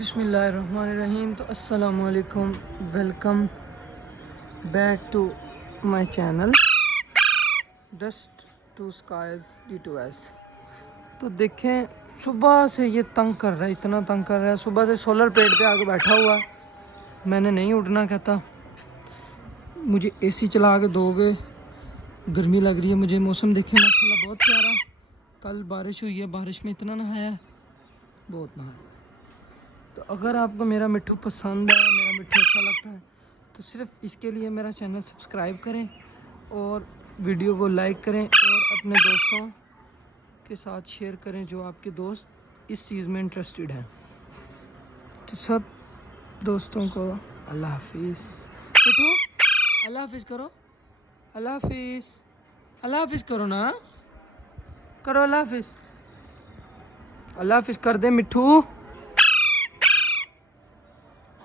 बिस्मिल्लाहिर्रहमानिर्रहीम। तो अस्सलाम वालेकुम, welcome back to my channel dust to skies D2S। तो देखें, सुबह से ये तंग कर रहा है, इतना तंग कर रहा है। सुबह से सोलर प्लेट पे आके बैठा हुआ है। मैंने नहीं उठना, कहता मुझे AC चला के दोगे, गर्मी लग रही है मुझे। मौसम देखें माशाल्लाह बहुत प्यारा। कल बारिश हुई है, बारिश में इतना नहाया, बहुत नहाया। तो अगर आपको मेरा मिट्ठू पसंद है, मेरा मिट्ठू अच्छा लगता है, तो सिर्फ इसके लिए मेरा चैनल सब्सक्राइब करें और वीडियो को लाइक करें और अपने दोस्तों के साथ शेयर करें जो आपके दोस्त इस चीज़ में इंटरेस्टेड हैं। तो सब दोस्तों को अल्लाह हाफिज़। मिट्ठू अल्लाह हाफिज़ करो, अल्लाह हाफिज़, अल्लाह हाफिज़ करो ना, करो अल्लाह हाफिज़, अल्लाह हाफिज़ कर दे मिट्ठू।